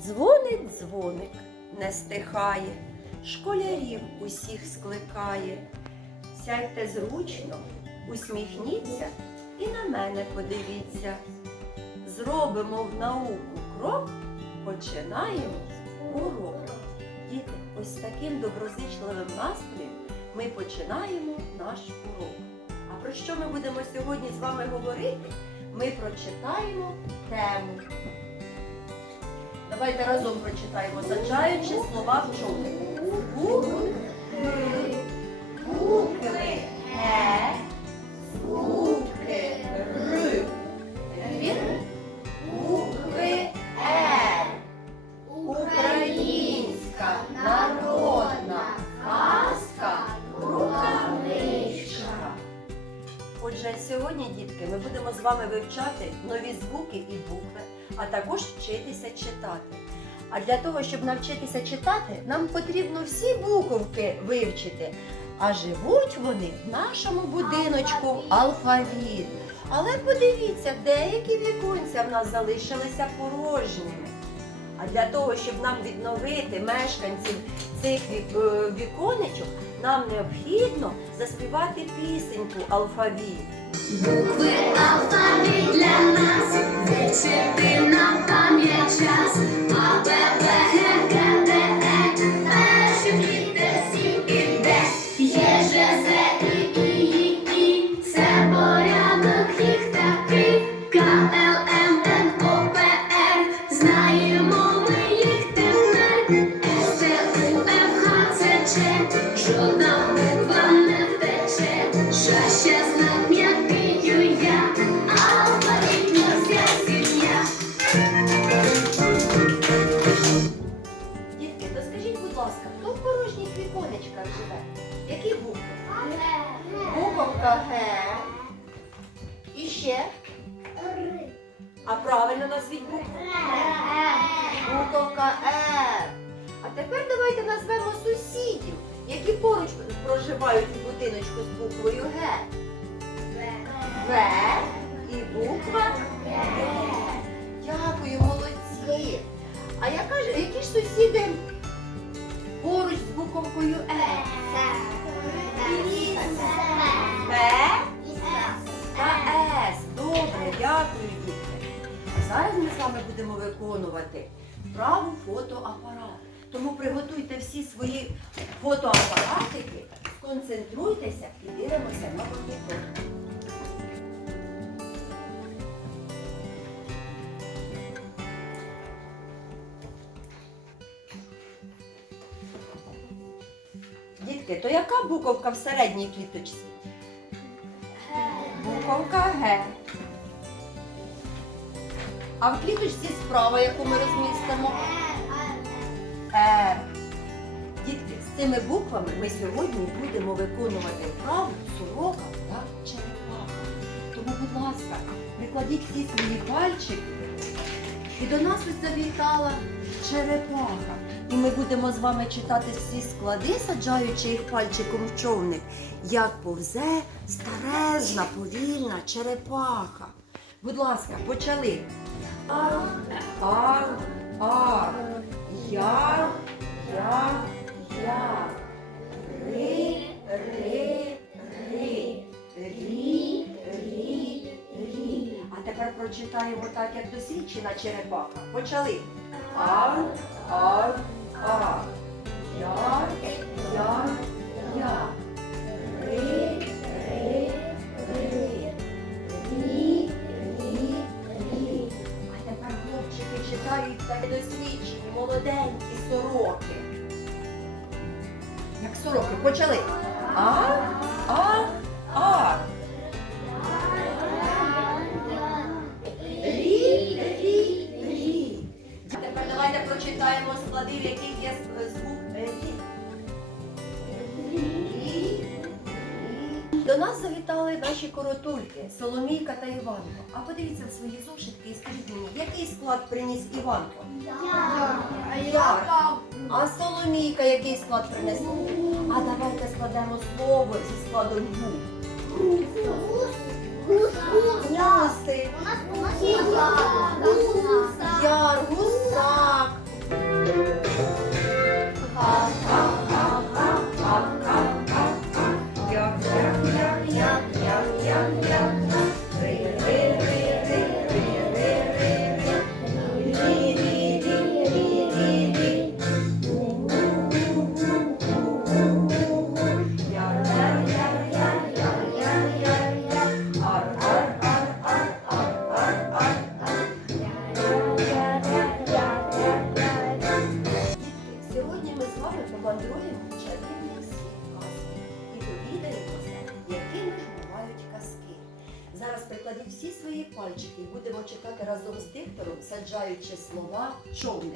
Дзвонить дзвоник, не стихає, школярів усіх скликає. Сядьте зручно, усміхніться і на мене подивіться. Зробимо в науку крок, починаємо урок. Діти, ось таким доброзичливим настроєм ми починаємо наш урок. А про що ми будемо сьогодні з вами говорити? Ми прочитаємо тему. Давайте разом прочитаємо, саджаючи слова в. Букви, букви. Вір? Букви Р. Українська народна казка рукавичка. Отже, сьогодні, дітки, ми будемо з вами вивчати нові звуки і букви, а також вчитися читати. А для того, щоб навчитися читати, нам потрібно всі буковки вивчити. А живуть вони в нашому будиночку алфавіт. Але подивіться, деякі віконця в нас залишилися порожніми. А для того, щоб нам відновити мешканців цих е, віконечок, нам необхідно заспівати пісеньку алфавіт. Букви алфавіт для нас, вивчити на пам'ять час. А, Б, будиночку з буквою Г. В і буква Г. Дякую, молодці. А яка ж, які ж сусіди поруч з буковкою Е? Б та С. Добре, дякую, дітки. Зараз ми з вами будемо виконувати вправу фотоапарат. Тому приготуйте всі свої фотоапаратики, сконцентруйтеся і дивимося на монітор. Дітки, то яка буковка в середній квіточці? Буковка Г. А в кліточці справа, яку ми розмістимо? Цими буквами ми сьогодні будемо виконувати вправу сорока та черепаха. Тому, будь ласка, прикладіть всі свої пальчики. І до нас ось завітала черепаха. І ми будемо з вами читати всі склади, саджаючи їх пальчиком в човник, як повзе старезна, повільна черепаха. Будь ласка, почали. Ар, ар, ар. Я, я, я. Ри, ри, ри. Рі, рі, рі. А тепер прочитаємо так, як досвідчена черепаха. Почали. Ар, ар, ар. Я, я, я. Ри, ри, ри. Рі, рі, рі. А тепер хлопчики читають так досвідчені, молоденькі сороки. Сороки. Почали. А, а, а. Рі, рі, рі. Тепер давайте прочитаємо склади, в яких є звук е, рі. Рі. До нас завітали наші коротульки Соломійка та Іванко. А подивіться в свої зошитки і скажіть мені, який склад приніс Іванко? Яр. А Соломійка який склад принесла? А давайте складемо слово зі складом гу. Гуси. Яр, гусак, прикладіть всі свої пальчики і будемо читати разом з диктором, саджаючи слова човник.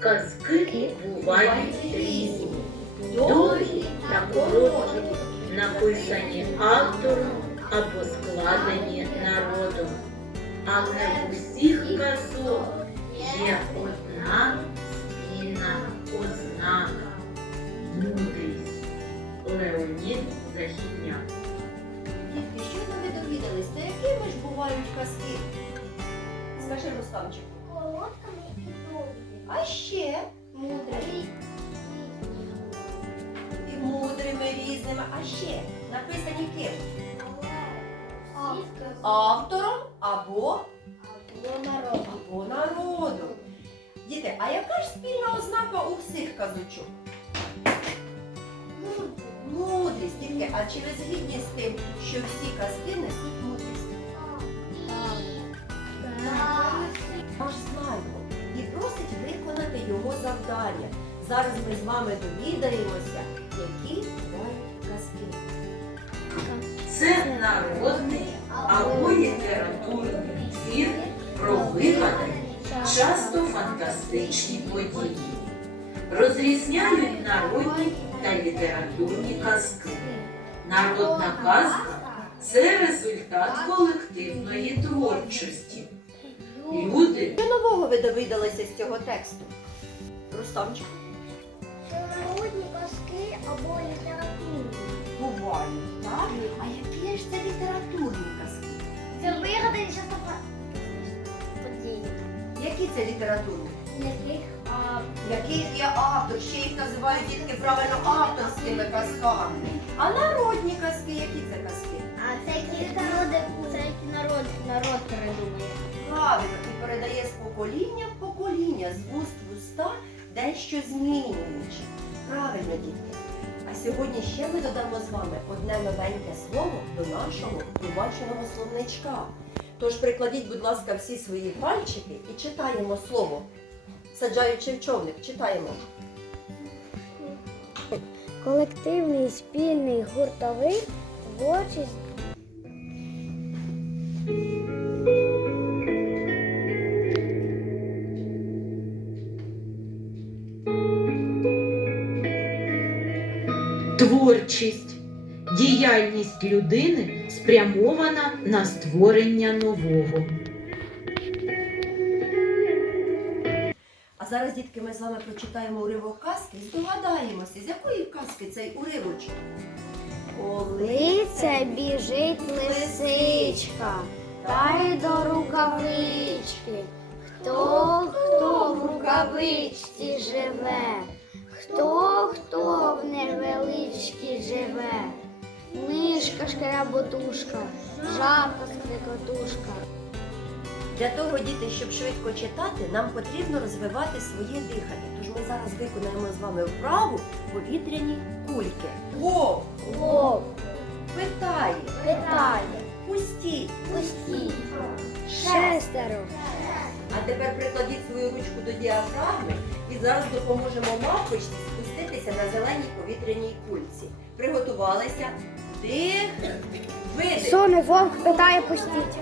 Казки бувають різні, довгі та короткі, написані автором або складені народом. Але усіх казок є одна Автором або, або народом. Діти, а яка ж спільна ознака у всіх казочок? Мудрість, дітки, а чи ви згідні з тим, що всі казки несуть мудрість? Ми ж знаємо і просить виконати його завдання. Зараз ми з вами довідаємося, які бувають казки. Це народний або літературний твір про вигадані, часто фантастичні події. Розрізняють народні та літературні казки. Народна казка це результат колективної творчості. Люди Що нового ви довідалися з цього тексту? Рустамчик, Народні казки або літературні. бувають, так? А які ж це літературні казки? Це вигадані часто події. Які це літературні? Яких Який є автор? Ще їх називають дітки правильно авторськими казками. А народні казки, які це казки? А це які народи, це які народ, народ передумує. Правильно, і передає з покоління в покоління, з вуст в уста, дещо змінюючи. Правильно, дітки. А сьогодні ще ми додамо з вами одне новеньке слово до нашого побаченого словничка. Тож прикладіть, будь ласка, всі свої пальчики і читаємо слово. Саджаючи в човник, читаємо. Колективний, спільний, гуртовий, творчість. Творчість діяльність людини спрямована на створення нового. А зараз, дітки, ми з вами прочитаємо уривок казки і здогадаємося, з якої казки цей уривочок. Коли це біжить лисичка, та й до рукавички. Хто хто в рукавичці живе, хто хто в невеличкій живе. Мишка шкряботушка, жабка скрикотушка. Для того, діти, щоб швидко читати, нам потрібно розвивати своє дихання. Тож ми зараз виконаємо з вами вправу повітряні кульки. Вов Вовк питає, питає, пустіть. пустіть, шестеро. А тепер прикладіть свою ручку до діафрагми і зараз допоможемо мавпочці спуститися на зеленій повітряній кульці. Приготувалися. Вдих, видих. Соне вовк питає пустіть.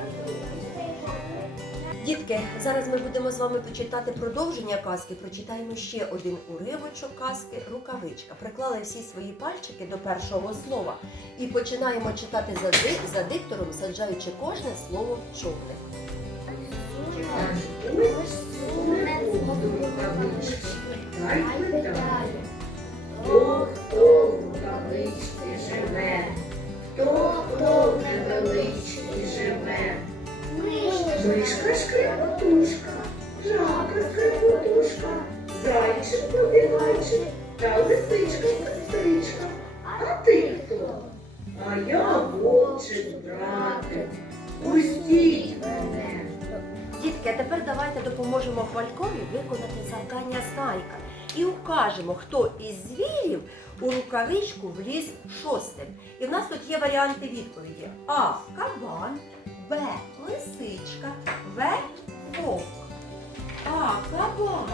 Дітки, зараз ми будемо з вами почитати продовження казки. Прочитаємо ще один уривочок казки рукавичка. Приклали всі свої пальчики до першого слова і починаємо читати за, ди- за диктором, саджаючи кожне слово в човник. Пустіть мене. Дітки, а тепер давайте допоможемо хвалькові виконати завдання знайка і укажемо, хто із звірів у рукавичку вліз шостим. І в нас тут є варіанти відповіді: А. Кабан, Б. Лисичка, В. Вовк. А. Кабан.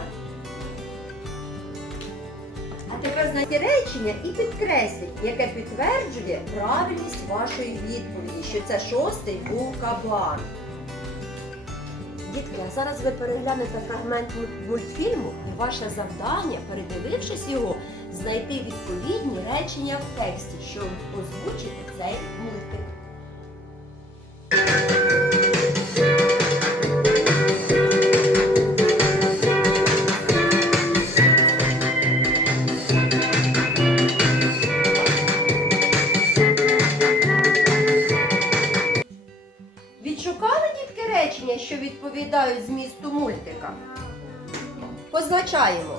А тепер знайдіть речення і підкресліть, яке підтверджує правильність вашої відповіді, що це шостий був кабан. Дітки, а зараз ви переглянете фрагмент мультфільму, і ваше завдання, передивившись його, знайти відповідні речення в тексті, що озвучить цей мультик. Позначаємо.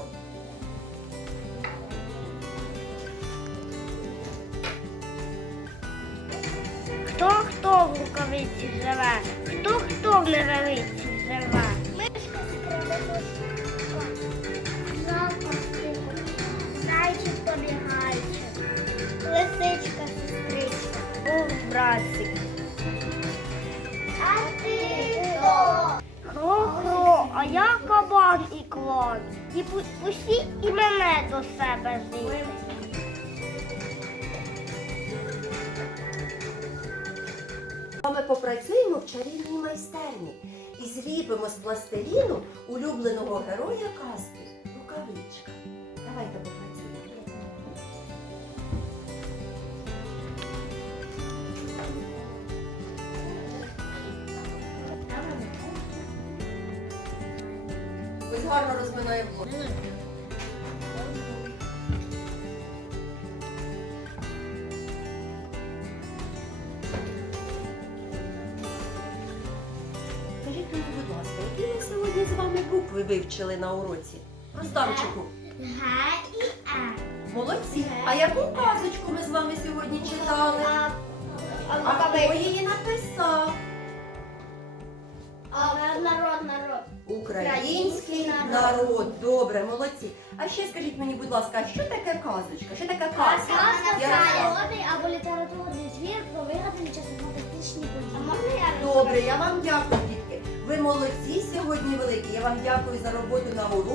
Хто хто в рукавиці живе? Хто хто в невелиці живе? Мишка скребетушка, жалко зайчик побігайчик, лисичка сестричка, був братик. А ти хто? Хро-хро, а я кабан і клон. І усі і мене до себе жити. Ми попрацюємо в чарівній майстерні і зліпимо з пластиліну улюбленого героя казки рукавичка. Давайте попрацюємо. Ось гарно розминаємо. Скажіть мені, будь ласка, які ми сьогодні з вами букви вивчили на уроці? Руставчику, Г і Е. молодці. А яку казочку ми з вами сьогодні читали? А хто її написав? Народ, народ. Український народ. народ. Добре, молодці. А ще скажіть мені, будь ласка, що таке казочка? Що таке казка? Я народний або літературний твір про вигадані часом фантастичні події. А можна я Добре, я вам дякую, дітки. Ви молодці сьогодні великі. Я вам дякую за роботу на уроці.